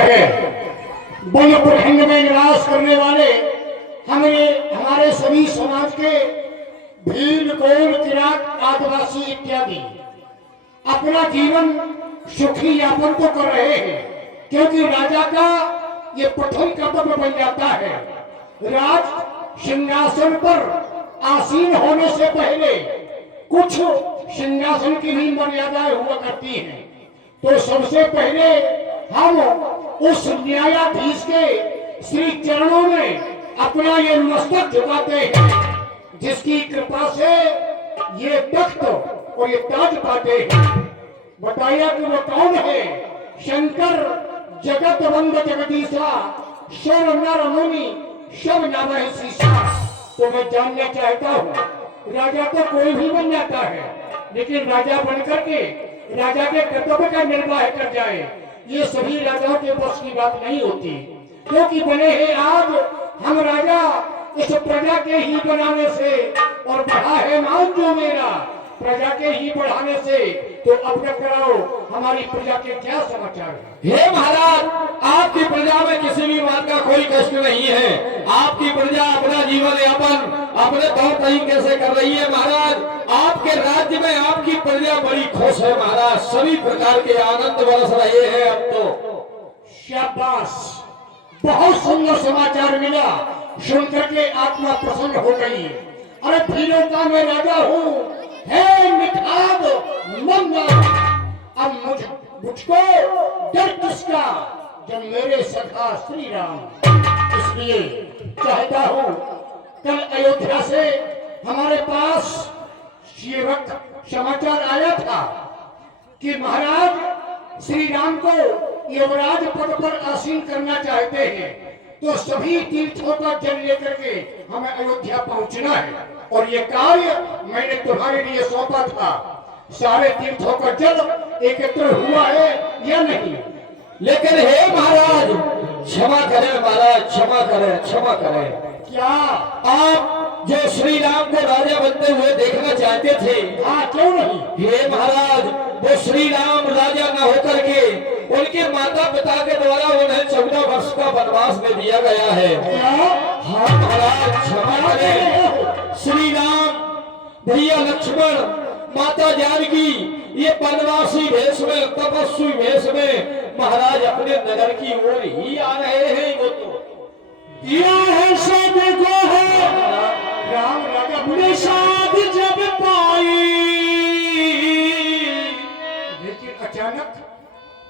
जगह वन प्रखंड में निवास करने वाले हमारे सभी समाज के भील, कोल, किरात, आदिवासी इत्यादि अपना जीवन सुखी यापन तो कर रहे हैं, क्योंकि राजा का ये प्रथम कर्तव्य बन जाता है। राज सिंहासन पर आसीन होने से पहले कुछ सिंहासन की भी मर्यादाएं हुआ करती हैं। तो सबसे पहले हम उस न्यायाधीश के श्री चरणों में अपना ये मस्तक झुकाते हैं, जिसकी कृपा से ये तख्त और ये ताज पाते हैं। बताइए कि वो कौन है? शंकर जगत वंद जगदीशा, सर्व नर मुनि सब नामः शीशा। तो मैं जानना चाहता हूँ, राजा तो कोई भी बन जाता है, लेकिन राजा बनकर के राजा के कर्तव्य का निर्वाह कर जाए, ये सभी राजाओं के बस की बात नहीं होती। क्योंकि बने हैं आज हम राजा इस प्रजा के ही बनाने से, और बढ़ा है मान जो मेरा प्रजा के ही बढ़ाने से। तो अब कराओ हमारी प्रजा के क्या समाचार है? हे महाराज, आपकी प्रजा में किसी भी बात का कोई कष्ट नहीं है। आपकी प्रजा अपना जीवन यापन अपने तौर तरीके से कर रही है। महाराज, आपके राज्य में आपकी प्रजा बड़ी खुश है। महाराज, सभी प्रकार के आनंद बरस रहे हैं। अब तो शाबाश, बहुत सुंदर समाचार मिला, सुनकर के आत्मा प्रसन्न हो गई। अरे भीलों का मैं राजा हूँ, है निखाद मंदा। अब मुझको डर किसका, जब मेरे सखा श्री राम। इसलिए चाहता हूँ, कल अयोध्या से हमारे पास सेवक समाचार आया था कि महाराज श्री राम को युवराज पद पर आसीन करना चाहते हैं। तो सभी तीर्थों का जल लेकर के हमें अयोध्या पहुंचना है, और ये कार्य मैंने तुम्हारे लिए सौंपा था। सारे तीर्थों का जल एकत्र हुआ है या नहीं? लेकिन हे महाराज, क्षमा करें महाराज, क्षमा करें, क्षमा करें। क्या आप जो श्री राम को राजा बनते हुए देखना चाहते थे? हाँ, क्यों नहीं? हे महाराज, वो श्री राम राजा न होकर के उनके माता पिता के द्वारा उन्हें 14 वर्ष का वनवास में दिया गया है। हाँ महाराज, क्षमा करें। श्री राम, भैया लक्ष्मण, माता जानकी ये वनवासी वेश में, तपस्वी वेश में महाराज अपने नगर की ओर ही आ रहे हैं। वो तो दिया है सब को है राम राजा निषाद जब पाई। लेकिन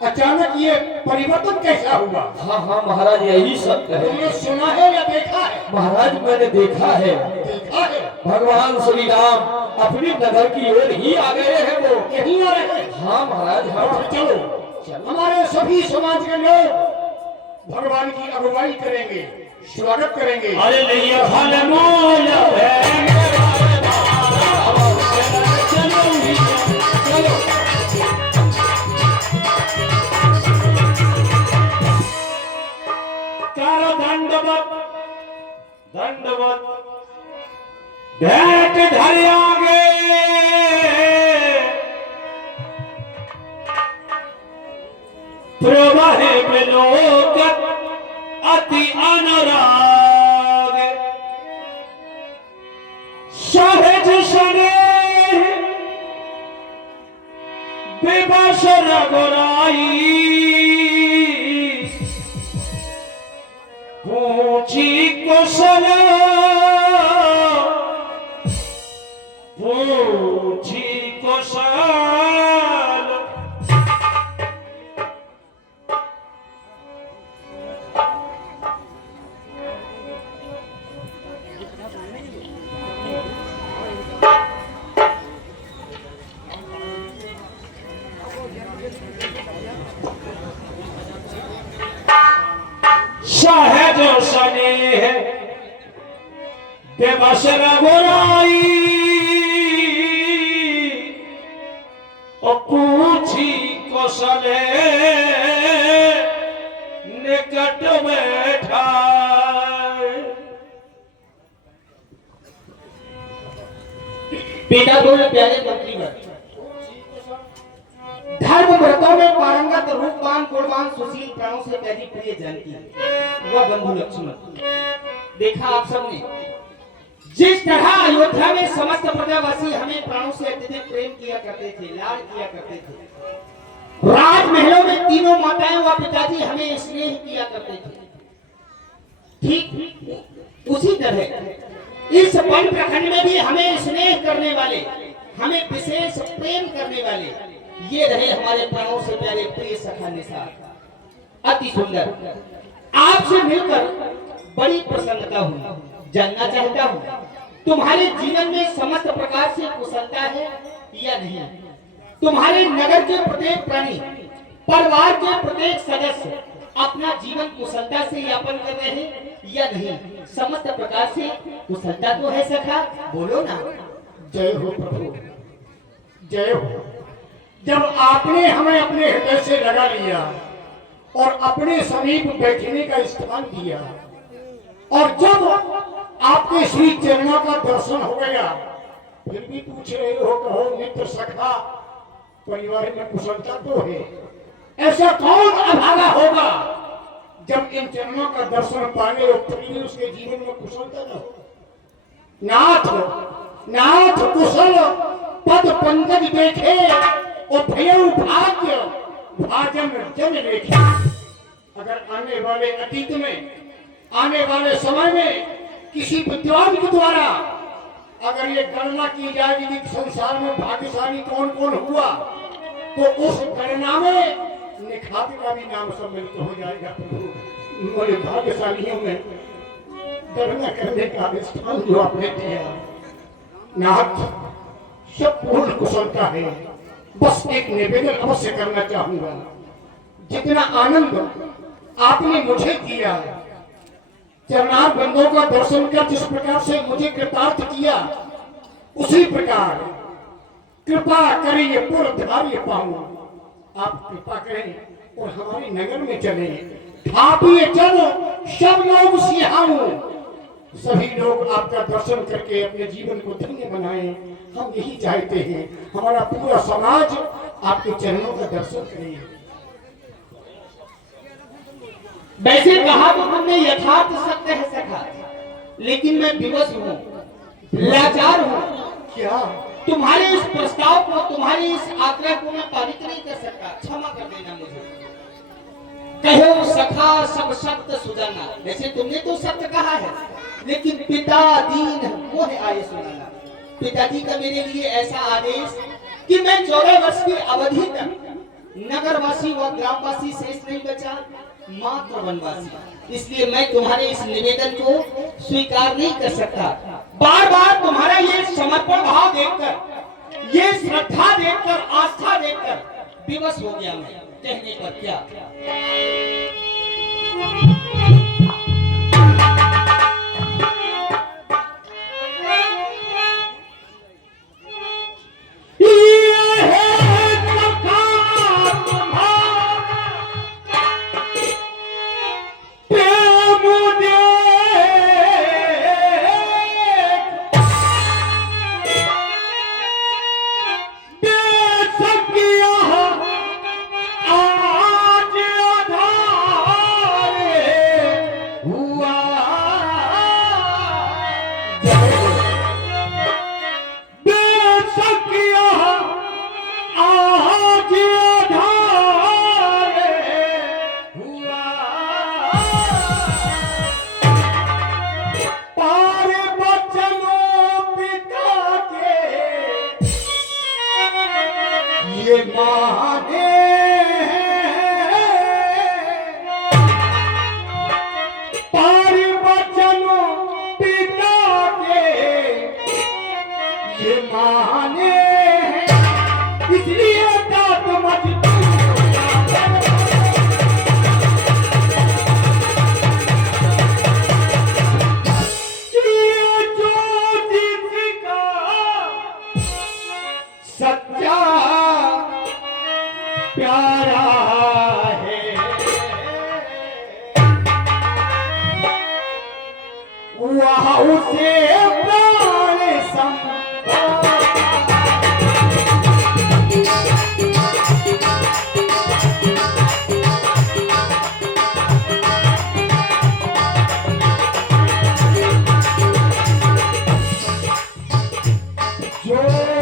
अचानक ये परिवर्तन कैसा हुआ? हाँ हाँ महाराज, यही सत्य है। तुमने सुना है या देखा है? महाराज, मैंने देखा है। देखा है? भगवान श्री राम अपनी नगर की ओर ही आ गए हैं। वो यही आ रहे हैं? हाँ महाराज, हाँ। चलो, हमारे सभी समाज के लोग भगवान की अगुवाई करेंगे, स्वागत करेंगे। अरे नहीं दंडवत भेंट धरियागे, प्रवाहे बिलोकत अति अनुराग, सहज स्नेह विवश रघुराई, पूछी कुशल पूछी कुशल। सहज स्नेह विवश रघुराई, पूछी कौशल निकट बैठा। पिता बोले प्यारे मंत्री धर्म व्रतों में पारंगत, रूपवान, गुणवान, सुशील, प्राणों से प्यारी प्रिय जानकी वह बंधु लक्ष्मण। देखा आप सबने जिस तरह अयोध्या में समस्त प्रजावासी हमें प्राणों से अत्यधिक प्रेम किया करते थे, लाड किया करते थे। राजमहलों में तीनों माताएं व पिताजी हमें स्नेह किया करते थे। ठीक उसी तरह इस वन प्रखंड में भी हमें स्नेह करने वाले, हमें विशेष प्रेम करने वाले ये रहे हमारे प्राणों से प्यारे प्रिय सखा निसार। अति सुंदर, आपसे मिलकर बड़ी प्रसन्नता हुई। जानना चाहता हूँ तुम्हारे जीवन में समस्त प्रकार से कुशलता है या नहीं? तुम्हारे नगर के प्रत्येक प्राणी, परिवार के प्रत्येक सदस्य अपना जीवन कुशलता से यापन कर रहे हैं या नहीं? समस्त प्रकार से कुशलता तो है सखा, बोलो ना। जय हो प्रभु, जय हो। जब आपने हमें अपने हृदय से लगा लिया और अपने समीप बैठने का स्थान दिया, और जब आपके श्री चरणों का दर्शन हो गया, फिर भी पूछ रहे हो, कहो मित्र सखा परिवार में कुशलता तो है। ऐसा कौन अभागा होगा जब इन चरणों का दर्शन पाने और फिर भी उसके जीवन में कुशलता न हो? नाथ नाथ कुशल पद पंकज देखे और भयउ भाग्य भाजन जन देखे। अगर आने वाले अतीत में, आने वाले समय में किसी विद्वान के द्वारा अगर ये गणना की जाएगी कि संसार में भाग्यशाली कौन कौन हुआ, तो उस गणना में निखात का भी नाम सम्मिलित हो जाएगा। प्रभु मेरे भाग्यशालियों में गणना करने का स्थान जो आपने दिया, नाथ सब पूर्ण कुशलता है। बस एक निवेदन अवश्य करना चाहूंगा, जितना आनंद आपने मुझे दिया, चरणार बंदों का दर्शन कर जिस प्रकार से मुझे कृतार्थ किया, उसी प्रकार कृपा करिए पुरधार्य पाऊं। आप कृपा करें और हमारे नगर में चले, ठापिए चलो सब लोग सिहाऊं। सभी लोग आपका दर्शन करके अपने जीवन को धन्य बनाएं, हम यही चाहते हैं। हमारा पूरा समाज आपके चरणों का दर्शन करे। वैसे कहा तो हमने यथार्थ सत्य है सखा, लेकिन मैं विवश हूँ, लाचार हूँ। क्या तुम्हारे इस प्रस्ताव को, तुम्हारी इस आग्रह को मैं पारित नहीं कर सकता, क्षमा कर देना मुझे। कहो सखा सब सत्य सुजाना, वैसे तुमने तो सत्य कहा है, लेकिन पिता दीन मोह आए सुनाना। पिताजी का मेरे लिए ऐसा आदेश कि मैं 14 वर्ष की अवधि तक नगरवासी व ग्रामवासी शेष नहीं बचा, मात्र वनवासी। इसलिए मैं तुम्हारे इस निवेदन को स्वीकार नहीं कर सकता। बार बार तुम्हारा ये समर्पण भाव देखकर, ये श्रद्धा देखकर, आस्था देखकर विवश हो गया मैं। कहने पर क्या सच्चा प्यारा है, वह उसे प्राण संभाल। जो